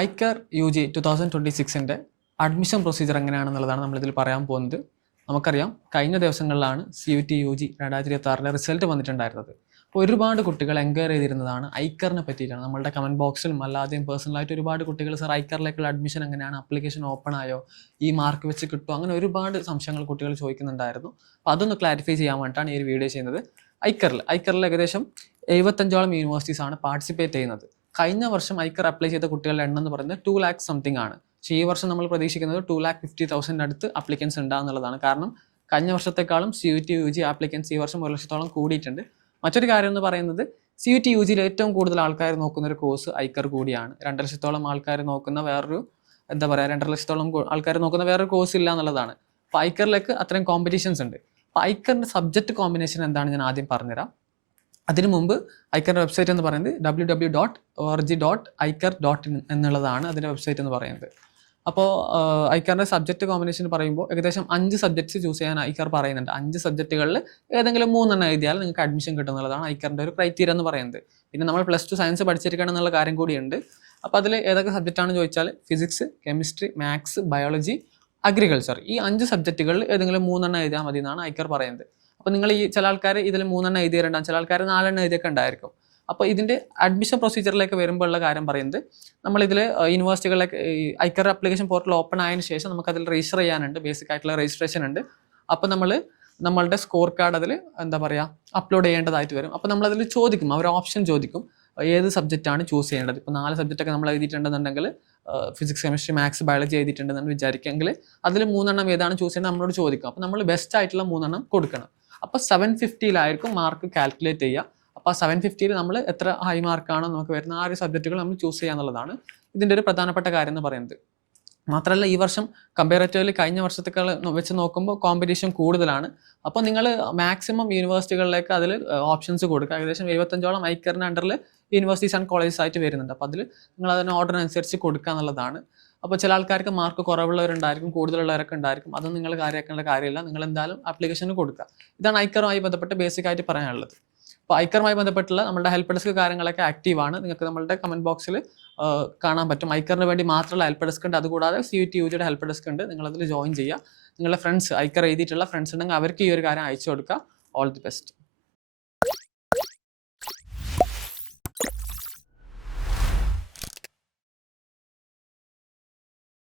Iker UG 2026 admission procedure എങ്ങനെയാണെന്നുള്ളതാണ് നമ്മളിതിൽ പറയാൻ പോകുന്നത്. നമുക്കറിയാം കഴിഞ്ഞ ദിവസങ്ങളിലാണ് CUT UG 2026 റിസൾട്ട് വന്നിട്ടുണ്ടായിരുന്നത്. അപ്പോൾ ഒരുപാട് കുട്ടികൾ എൻക്വയറി ചെയ്തിരുന്നതാണ് ഐക്കറിനെ പറ്റിയിട്ടാണ്. നമ്മളുടെ കമൻറ്റ് ബോക്സിലും അല്ലാതെയും പേഴ്സണലായിട്ട് ഒരുപാട് കുട്ടികൾ സർ ഐക്കറിലേക്കുള്ള അഡ്മിഷൻ എങ്ങനെയാണ്, ആപ്ലിക്കേഷൻ ഓപ്പൺ ആയോ, ഈ മാർക്ക് വെച്ച് കിട്ടുമോ, അങ്ങനെ ഒരുപാട് സംശയങ്ങൾ കുട്ടികൾ ചോദിക്കുന്നുണ്ടായിരുന്നു. അപ്പോൾ അതൊന്ന് ക്ലാരിഫൈ ചെയ്യാൻ വേണ്ടിയിട്ടാണ് ഈ ഒരു വീഡിയോ ചെയ്യുന്നത്. ഐക്കറിൽ ഏകദേശം 75ഓളം യൂണിവേഴ്സിറ്റീസാണ് പാർട്ടിസിപ്പേറ്റ് ചെയ്യുന്നത്. കഴിഞ്ഞ വർഷം ഐക്കർ അപ്ലൈ ചെയ്ത കുട്ടികളുടെ എണ്ണം എന്ന് പറയുന്നത് 2 lakh സംതിങ് ആണ്. പക്ഷേ ഈ വർഷം നമ്മൾ പ്രതീക്ഷിക്കുന്നത് 2,50,000 അടുത്ത് ആപ്ലിക്കൻസ് ഉണ്ടാകുന്നുള്ളതാണ്. കാരണം കഴിഞ്ഞ വർഷത്തെക്കാളും CUT UG ആപ്ലിക്കൻസ് ഈ വർഷം 1 ലക്ഷത്തോളം കൂടിയിട്ടുണ്ട്. മറ്റൊരു കാര്യം എന്ന് പറയുന്നത് CUT UGയിൽ ഏറ്റവും കൂടുതൽ ആൾക്കാർ നോക്കുന്ന ഒരു കോഴ്സ് ഐക്കർ കൂടിയാണ്. 2 ലക്ഷത്തോളം ആൾക്കാർ നോക്കുന്ന വേറൊരു 2.5 ലക്ഷത്തോളം ആൾക്കാർ നോക്കുന്ന വേറൊരു കോഴ്സ് ഇല്ല എന്നുള്ളതാണ്. അപ്പോൾ ഐക്കറിലേക്ക് അത്രയും കോമ്പറ്റീഷൻസ് ഉണ്ട്. അപ്പോൾ ഐക്കറിൻ്റെ സബ്ജക്റ്റ് കോമ്പിനേഷൻ എന്താണ് ഞാൻ ആദ്യം പറഞ്ഞുതരാം. അതിനു മുമ്പ് ഐക്കറിൻ്റെ വെബ്സൈറ്റ് എന്ന് പറയുന്നത് www.org.icer.in എന്നുള്ളതാണ് അതിൻ്റെ വെബ്സൈറ്റ് എന്ന് പറയുന്നത്. അപ്പോൾ ഐക്കറിൻ്റെ സബ്ജക്റ്റ് കോമ്പിനേഷൻ പറയുമ്പോൾ ഏകദേശം 5 സബ്ജക്ട്സ് ചൂസ് ചെയ്യാൻ ഐക്കർ പറയുന്നുണ്ട്. 5 സബ്ജക്റ്റുകളിൽ ഏതെങ്കിലും 3 എഴുതിയാൽ നിങ്ങൾക്ക് അഡ്മിഷൻ കിട്ടുന്നുള്ളതാണ് ഐക്കറിൻ്റെ ഒരു ക്രൈറ്റീരിയ എന്ന് പറയുന്നത്. പിന്നെ നമ്മൾ +2 സയൻസ് പഠിച്ചിരിക്കണം എന്നുള്ള കാര്യം കൂടിയുണ്ട്. അപ്പോൾ അതിൽ ഏതൊക്കെ സബ്ജക്റ്റാണെന്ന് ചോദിച്ചാൽ physics, chemistry, maths, biology, agriculture, ഈ 5 സബ്ജക്റ്റുകളിൽ ഏതെങ്കിലും 3 എഴുതിയാൽ മതി എന്നാണ് ഐക്കർ പറയുന്നത്. അപ്പോൾ നിങ്ങൾ ഈ ചില ആൾക്കാർ ഇതിൽ 3 എഴുതിയിട്ടുണ്ടാകും, ചില ആൾക്കാർ 4 എഴുതിയൊക്കെ ഉണ്ടായിരിക്കും. അപ്പോൾ ഇതിൻ്റെ അഡ്മിഷൻ പ്രൊസീജിയറിലേക്ക് വരുമ്പോൾ ഉള്ള കാര്യം പറയുന്നത്, നമ്മളിതിൽ യൂണിവേഴ്സിറ്റികളിലേക്ക് ഐക്കർ ആപ്ലിക്കേഷൻ പോർട്ടൽ ഓപ്പൺ ആയതിനു ശേഷം നമുക്കതിൽ രജിസ്റ്റർ ചെയ്യാനുണ്ട്, ബേസിക് ആയിട്ടുള്ള രജിസ്ട്രേഷൻ ഉണ്ട്. അപ്പോൾ നമ്മളുടെ സ്കോർ കാർഡ് അതിൽ അപ്ലോഡ് ചെയ്യേണ്ടതായിട്ട് വരും. അപ്പോൾ നമ്മളതിൽ ചോദിക്കും, അവർ ഓപ്ഷൻ ചോദിക്കും ഏത് സബ്ജക്റ്റാണ് ചൂസ് ചെയ്യേണ്ടത്. ഇപ്പോൾ 4 സബ്ജക്റ്റൊക്കെ നമ്മൾ എഴുതിയിട്ടുണ്ടെന്നുണ്ടെങ്കിൽ ഫിസിക്സ്, കെമിസ്ട്രി, മാത്സ്, ബയോളജി എഴുതിയിട്ടുണ്ടെന്ന് വിചാരിക്കുമെങ്കിൽ അതിൽ 3 ഏതാണ് ചൂസ് ചെയ്യുന്നത് നമ്മളോട് ചോദിക്കും. അപ്പോൾ നമ്മൾ ബെസ്റ്റ് ആയിട്ടുള്ള 3 കൊടുക്കണം. അപ്പോൾ 750 മാർക്ക് കാൽക്കുലേറ്റ് ചെയ്യുക. അപ്പോൾ 750 നമ്മൾ എത്ര ഹൈ മാർക്കാണോ നമുക്ക് വരുന്ന ആ ഒരു സബ്ജക്റ്റുകൾ നമ്മൾ ചൂസ് ചെയ്യുക എന്നുള്ളതാണ് ഇതിൻ്റെ ഒരു പ്രധാനപ്പെട്ട കാര്യം എന്ന് പറയുന്നത്. മാത്രമല്ല ഈ വർഷം കമ്പാരറ്റീവ്ലി കഴിഞ്ഞ വർഷത്തേക്കാൾ വെച്ച് നോക്കുമ്പോൾ കോമ്പറ്റീഷൻ കൂടുതലാണ്. അപ്പോൾ നിങ്ങൾ മാക്സിമം യൂണിവേഴ്സിറ്റികളിലേക്ക് അതിൽ ഓപ്ഷൻസ് കൊടുക്കുക. ഏകദേശം 75ഓളം ഐക്കറിൻ്റെ അണ്ടറിൽ യൂണിവേഴ്സിറ്റീസ് ആൻഡ് കോളേജസ് ആയിട്ട് വരുന്നുണ്ട്. അപ്പോൾ അതിൽ നിങ്ങൾ അതിന് ഓർഡറിനനുസരിച്ച് കൊടുക്കുക എന്നുള്ളതാണ്. അപ്പോൾ ചില ആൾക്കാർക്ക് മാർക്ക് കുറവുള്ളവരുണ്ടായിരിക്കും, കൂടുതലുള്ളവരൊക്കെ ഉണ്ടായിരിക്കും. അതൊന്നും നിങ്ങൾ കാര്യമാക്കേണ്ട കാര്യമില്ല. നിങ്ങൾ എന്തായാലും ആപ്ലിക്കേഷന് കൊടുക്കുക. ഇതാണ് ഐക്കറുമായി ബന്ധപ്പെട്ട് ബേസിക് ആയിട്ട് പറയാനുള്ളത്. അപ്പോൾ ഐക്കറുമായി ബന്ധപ്പെട്ടുള്ള നമ്മുടെ ഹെൽപ്പ് ഡെസ്ക് കാര്യങ്ങളൊക്കെ ആക്റ്റീവാണ്. നിങ്ങൾക്ക് നമ്മുടെ കമൻറ്റ് ബോക്സിൽ കാണാൻ പറ്റും. ഐക്കറിന് വേണ്ടി മാത്രമുള്ള ഹെൽപ്പ് ഡെസ്ക് ഉണ്ട്. അതുകൂടാതെ CUT UGയുടെ ഹെൽപ്പ് ഡെസ്ക് ഉണ്ട്. നിങ്ങളതിൽ ജോയിൻ ചെയ്യുക. നിങ്ങളുടെ ഫ്രണ്ട്സ് ഐക്കർ എഴുതിയിട്ടുള്ള ഫ്രണ്ട്സ് ഉണ്ടെങ്കിൽ അവർക്ക് ഈ ഒരു കാര്യം അയച്ചു കൊടുക്കുക. All the best.